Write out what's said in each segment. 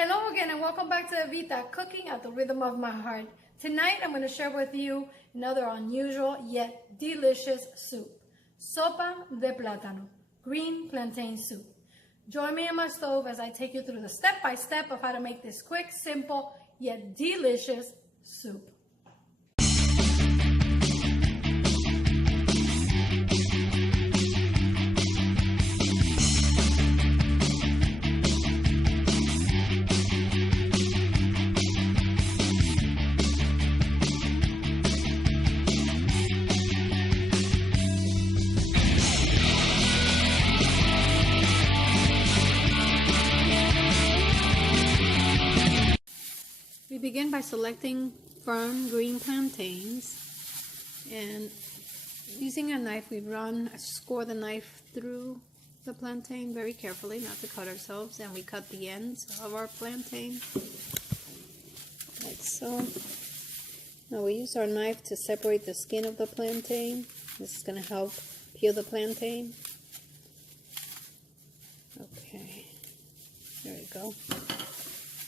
Hello again and welcome back to Evita, cooking at the rhythm of my heart. Tonight I'm going to share with you another unusual yet delicious soup. Sopa de Platano, green plantain soup. Join me on my stove as I take you through the step-by-step of how to make this quick, simple, yet delicious soup. We begin by selecting firm green plantains, and using a knife we score the knife through the plantain very carefully, not to cut ourselves, and we cut the ends of our plantain like so. Now we use our knife to separate the skin of the plantain. This is going to help peel the plantain. Okay, there we go.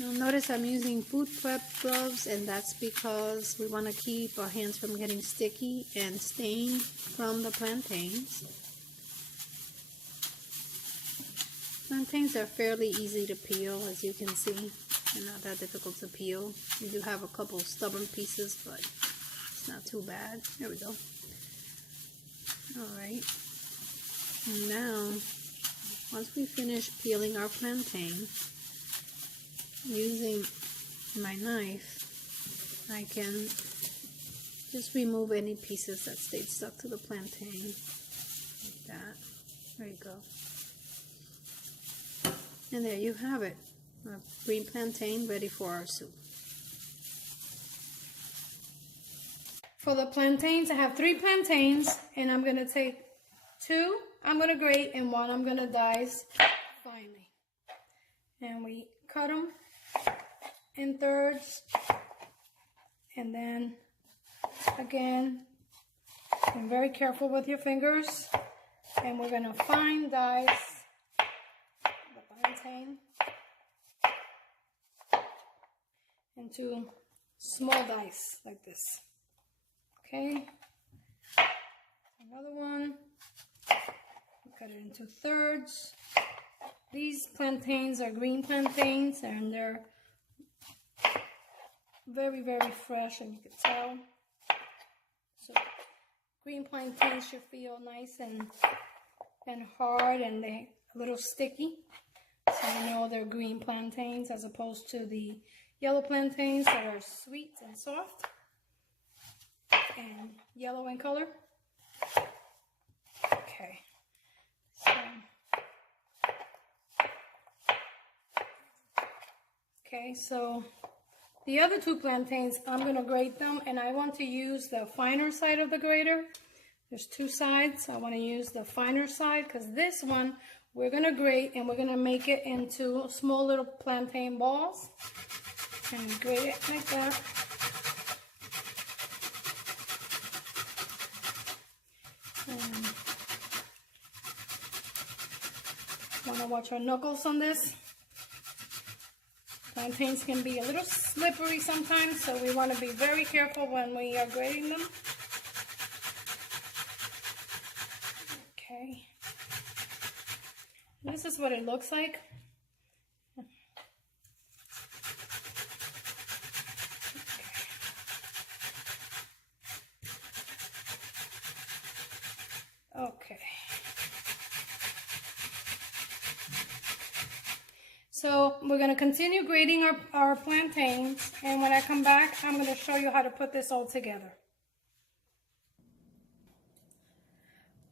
Now notice I'm using food prep gloves, and that's because we want to keep our hands from getting sticky and stained from the plantains. Plantains are fairly easy to peel, as you can see. They're not that difficult to peel. We do have a couple stubborn pieces, but it's not too bad. There we go. Alright. Now, once we finish peeling our plantain, using my knife, I can just remove any pieces that stayed stuck to the plantain, like that. There you go. And there you have it, a green plantain ready for our soup. For the plantains, I have 3 plantains, and I'm going to take 2 I'm going to grate and 1 I'm going to dice finely. And we cut them in thirds, and then again, be very careful with your fingers, and we're going to fine dice the plantain into small dice like this. Okay, another one, cut it into thirds. These plantains are green plantains, and they're very, very fresh, and you can tell. So green plantains should feel nice and hard, and they're a little sticky. So you know they're green plantains as opposed to the yellow plantains that are sweet and soft and yellow in color. Okay. So, okay, so the other 2 plantains, I'm going to grate them, and I want to use the finer side of the grater. There's 2 sides. I want to use the finer side because this one we're going to grate, and we're going to make it into small little plantain balls. And grate it like that. And want to watch our knuckles on this. Plantains can be a little slippery sometimes, so we want to be very careful when we are grating them. Okay. This is what it looks like. Okay. So we're going to continue grating our plantains, and when I come back, I'm going to show you how to put this all together.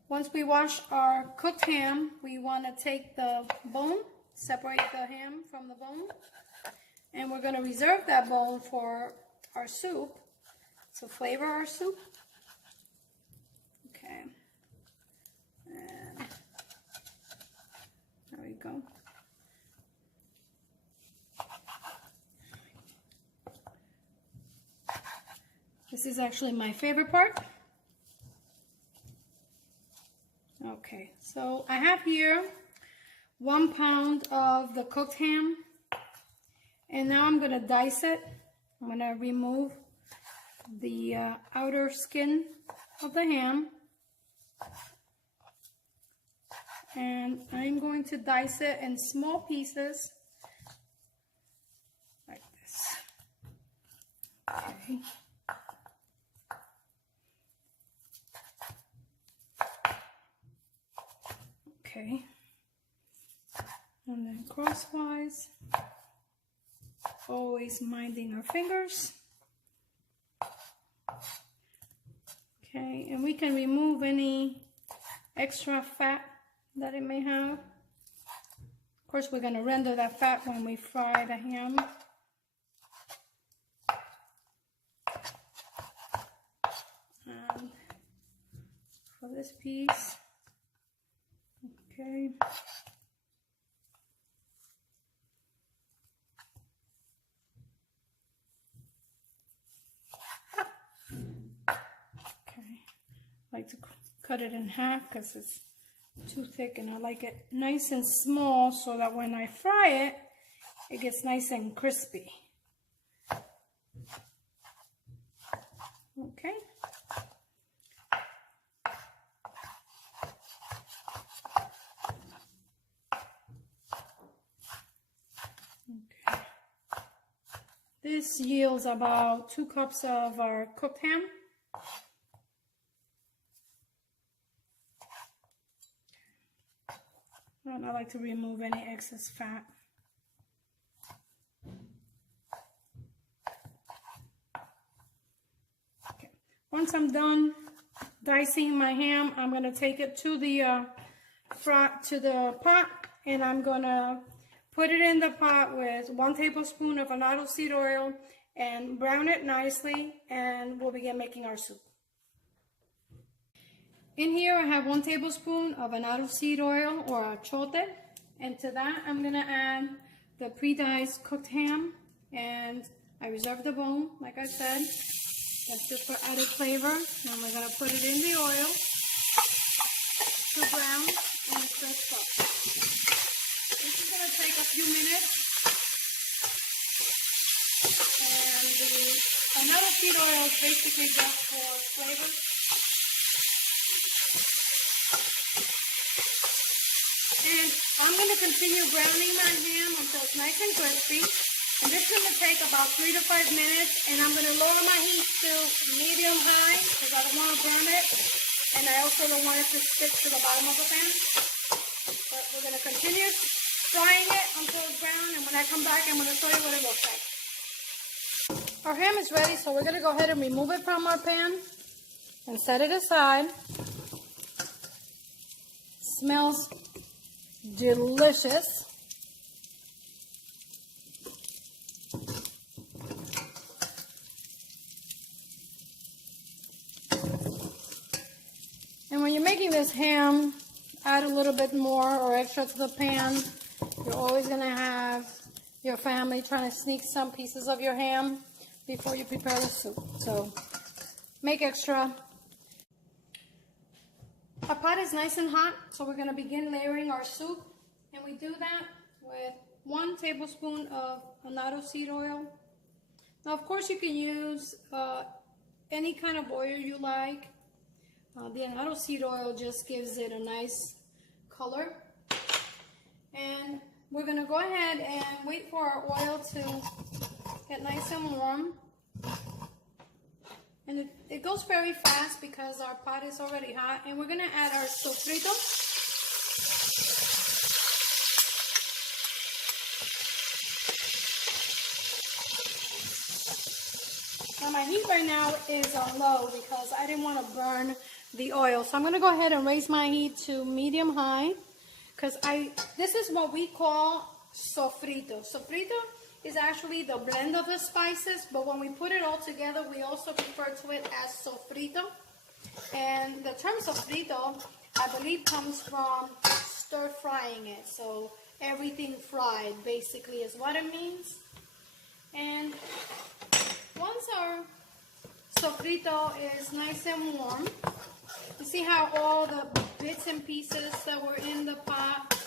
Once we wash our cooked ham, we want to take the bone, separate the ham from the bone, and we're going to reserve that bone for our soup, to flavor our soup. Okay. And there we go. This is actually my favorite part. Okay, so I have here 1 pound of the cooked ham, And now I'm gonna dice it. I'm gonna remove the outer skin of the ham. And I'm going to dice it in small pieces, like this. Okay. Okay. And then crosswise, always minding our fingers. Okay, and we can remove any extra fat that it may have. Of course, we're going to render that fat when we fry the ham. And for this piece, okay. I like to cut it in half because it's too thick, and I like it nice and small so that when I fry it, it gets nice and crispy. Okay. Okay. This yields about 2 cups of our cooked ham. And I like to remove any excess fat. Okay. Once I'm done dicing my ham, I'm going to take it to the pot, and I'm going to put it in the pot with 1 tablespoon of annatto seed oil and brown it nicely, and we'll begin making our soup. In here I have 1 tablespoon of annatto seed oil or achote, and to that I'm gonna add the pre-diced cooked ham, and I reserve the bone, like I said. That's just for added flavor. And we're gonna put it in the oil to brown and stretch up. This is gonna take a few minutes, and the annatto seed oil is basically just for flavor. And I'm going to continue browning my ham until it's nice and crispy. And this is going to take about 3 to 5 minutes. And I'm going to lower my heat to medium-high because I don't want to burn it. And I also don't want it to stick to the bottom of the pan. But we're going to continue frying it until it's brown. And when I come back, I'm going to show you what it looks like. Our ham is ready, so we're going to go ahead and remove it from our pan and set it aside. Smells delicious. And when you're making this ham, add a little bit more or extra to the pan. You're always going to have your family trying to sneak some pieces of your ham before you prepare the soup. So make extra. Our pot is nice and hot, so we're going to begin layering our soup. And we do that with 1 tablespoon of annatto seed oil. Now, of course, you can use any kind of oil you like. The annatto seed oil just gives it a nice color. And we're going to go ahead and wait for our oil to get nice and warm. And it goes very fast because our pot is already hot. And we're going to add our sofrito. Now my heat right now is on low because I didn't want to burn the oil. So I'm going to go ahead and raise my heat to medium-high because this is what we call sofrito. Sofrito is actually the blend of the spices, but when we put it all together, we also refer to it as sofrito. And the term sofrito, I believe, comes from stir frying it. So everything fried, basically, is what it means. And once our sofrito is nice and warm, you see how all the bits and pieces that were in the pot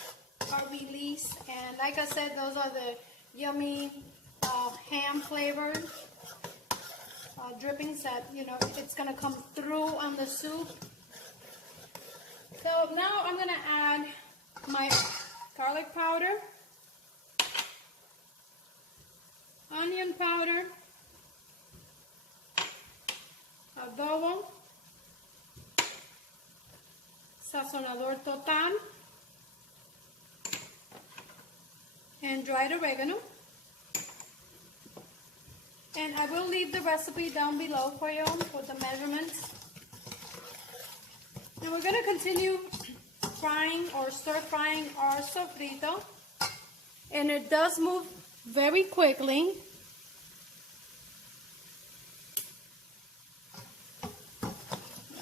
are released. And like I said, those are the yummy ham flavored drippings that, you know, it's gonna come through on the soup. So now I'm gonna add my garlic powder, onion powder, adobo, sazonador total, and dried oregano. And I will leave the recipe down below for you with the measurements. And we're going to continue frying or stir frying our sofrito. And it does move very quickly.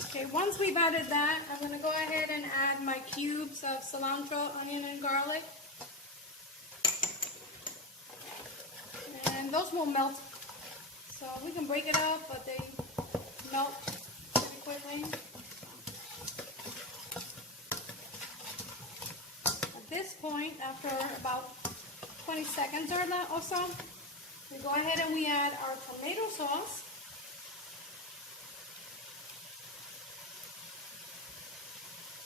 Okay, once we've added that, I'm going to go ahead and add my cubes of cilantro, onion, and garlic. And those will melt. So we can break it up, but they melt pretty quickly. At this point, after about 20 seconds or so, we go ahead and we add our tomato sauce.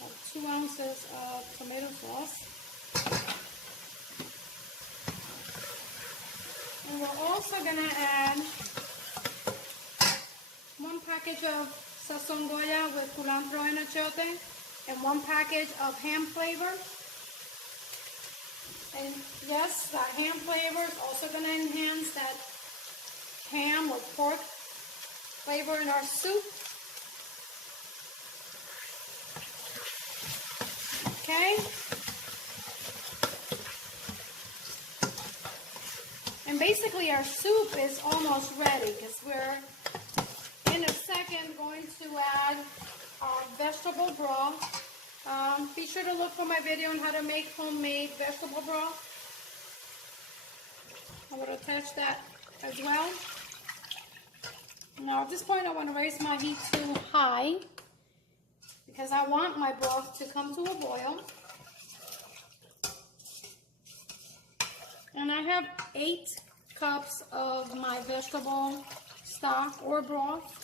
About 2 ounces of tomato sauce. And we're also going to add 1 package of sazon goya with culantro and achiote, and 1 package of ham flavor. And yes, that ham flavor is also going to enhance that ham or pork flavor in our soup. Okay. And basically our soup is almost ready because we're in a second going to add our vegetable broth. Be sure to look for my video on how to make homemade vegetable broth. I will attach that as well. Now at this point I want to raise my heat to high because I want my broth to come to a boil. And I have 8 cups of my vegetable stock or broth.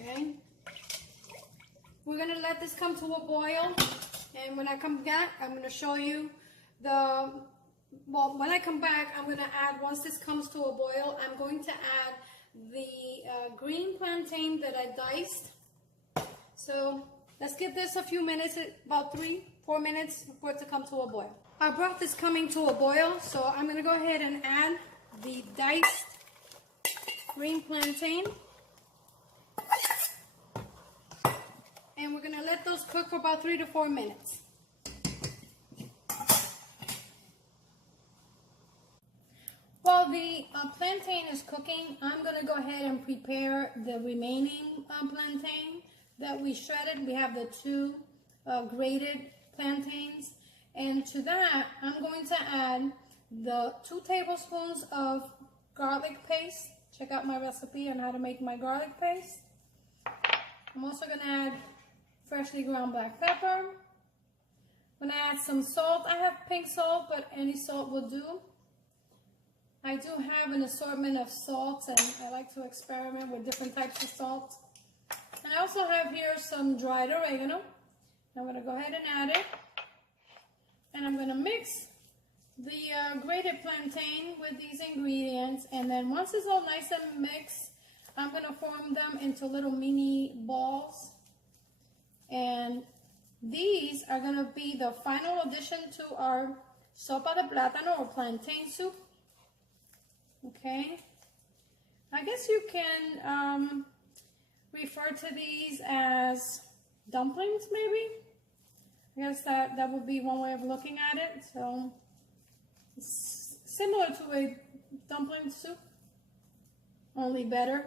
Okay. We're going to let this come to a boil. And when I come back, I'm going to show you when I come back, I'm going to add, once this comes to a boil, I'm going to add the green plantain that I diced. So let's give this a few minutes, about 3-4 minutes for it to come to a boil. Our broth is coming to a boil, so I'm going to go ahead and add the diced green plantain. And we're going to let those cook for about 3 to 4 minutes. While the plantain is cooking, I'm going to go ahead and prepare the remaining plantain that we shredded. We have the 2 grated plantains, and to that I'm going to add the 2 tablespoons of garlic paste. Check out my recipe on how to make my garlic paste. I'm also going to add freshly ground black pepper. I'm going to add some salt. I have pink salt, but any salt will do. I do have an assortment of salts, and I like to experiment with different types of salt. And I also have here some dried oregano. I'm going to go ahead and add it. And I'm going to mix the grated plantain with these ingredients. And then once it's all nice and mixed, I'm going to form them into little mini balls. And these are going to be the final addition to our sopa de platano or plantain soup. Okay. I guess you can refer to these as dumplings, maybe. I guess that would be one way of looking at it. So it's similar to a dumpling soup, only better,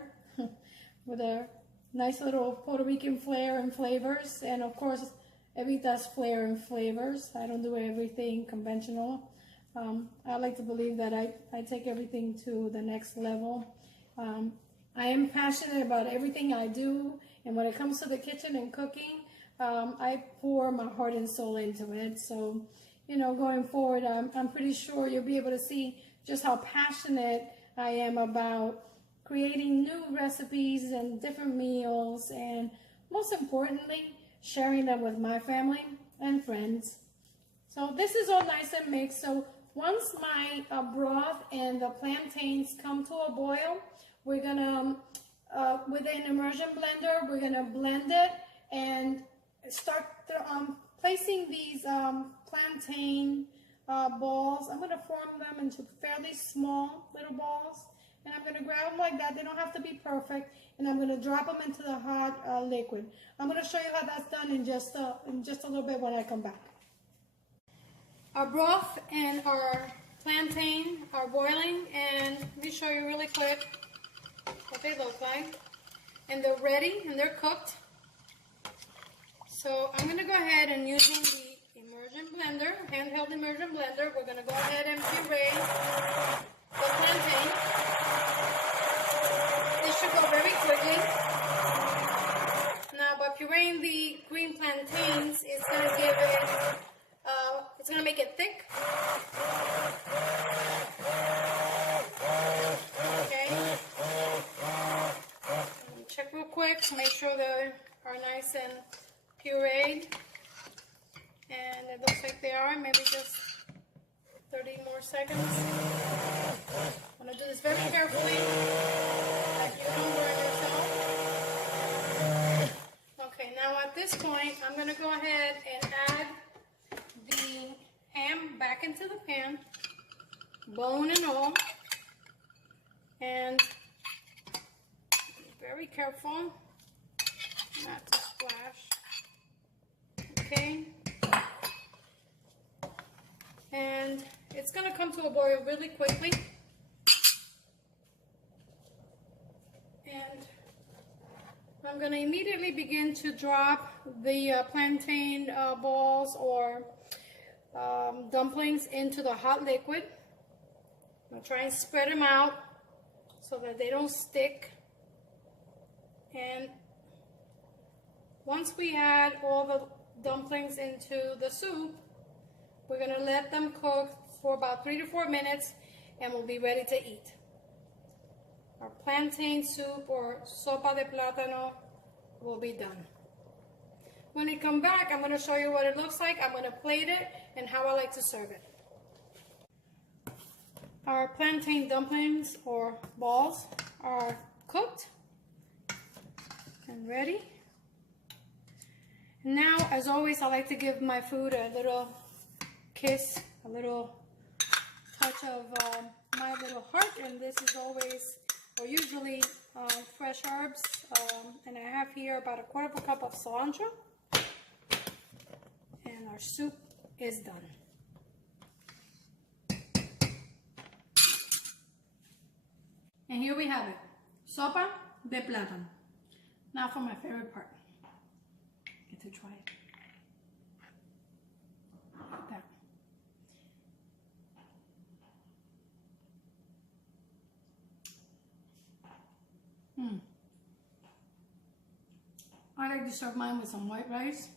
with a nice little Puerto Rican flair and flavors, and of course Evita's flair and flavors. I don't do everything conventional. I like to believe that I take everything to the next level. I am passionate about everything I do, and when it comes to the kitchen and cooking, I pour my heart and soul into it. So, you know, going forward, I'm pretty sure you'll be able to see just how passionate I am about creating new recipes and different meals, and most importantly, sharing them with my family and friends. So this is all nice and mixed. So once my broth and the plantains come to a boil, we're gonna, with an immersion blender, we're gonna blend it and start placing these plantain balls. I'm gonna form them into fairly small little balls, and I'm gonna grab them like that. They don't have to be perfect, and I'm gonna drop them into the hot liquid. I'm gonna show you how that's done in just a little bit when I come back. Our broth and our plantain are boiling, and let me show you really quick what they look like. And they're ready and they're cooked. So I'm going to go ahead and using the immersion blender, handheld immersion blender, we're going to go ahead and puree the plantain. This should go very quickly. Now by pureeing the green plantains, it's going to give it it's going to make it thick. Okay. Check real quick to make sure they are nice and pureed. And it looks like they are. Maybe just 30 more seconds. I'm going to do this very carefully, like you don't burn yourself. Okay, now at this point, I'm going to go ahead and add the ham back into the pan, bone and all, and be very careful not to splash. Okay, and it's going to come to a boil really quickly, and I'm going to immediately begin to drop the plantain balls or dumplings into the hot liquid. I'm going to try and spread them out so that they don't stick. And once we add all the dumplings into the soup, we're going to let them cook for about 3 to 4 minutes, and we'll be ready to eat. Our plantain soup or sopa de platano will be done. When I come back, I'm going to show you what it looks like. I'm going to plate it and how I like to serve it. Our plantain dumplings or balls are cooked and ready. Now, as always, I like to give my food a little kiss, a little touch of my little heart, and this is always, or usually, fresh herbs, and I have here about 1/4 cup of cilantro. And our soup is done. And here we have it, sopa de platano. Now for my favorite part. Get to try it. Look at that. I like to serve mine with some white rice.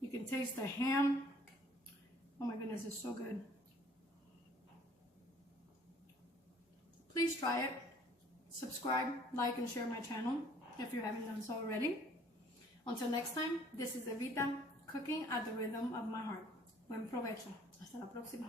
You can taste the ham. Oh my goodness, it's so good. Please try it. Subscribe, like, and share my channel if you haven't done so already. Until next time, this is Evita, cooking at the rhythm of my heart. Buen provecho. Hasta la próxima.